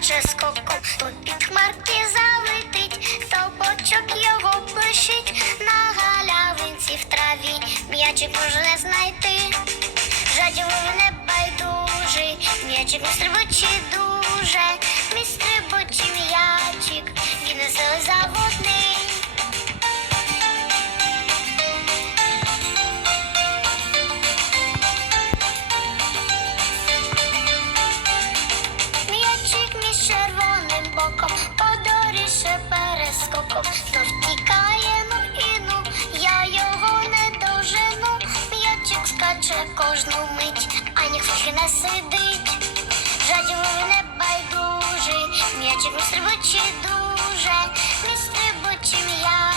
наче скоком, то під хмарки залетить, то бочок його блищить, на галявинці в траві м'ячик може знайти, жадіб не байдужий, м'ячик стрибучий дух. Перескоком, знов тікає, ну ну, я його не дожену. М'ячик скаче кожну мить, а ніхто не сидить. Жадібний не байдужий, м'ячик стрибучий дуже, мій стрибучий зализав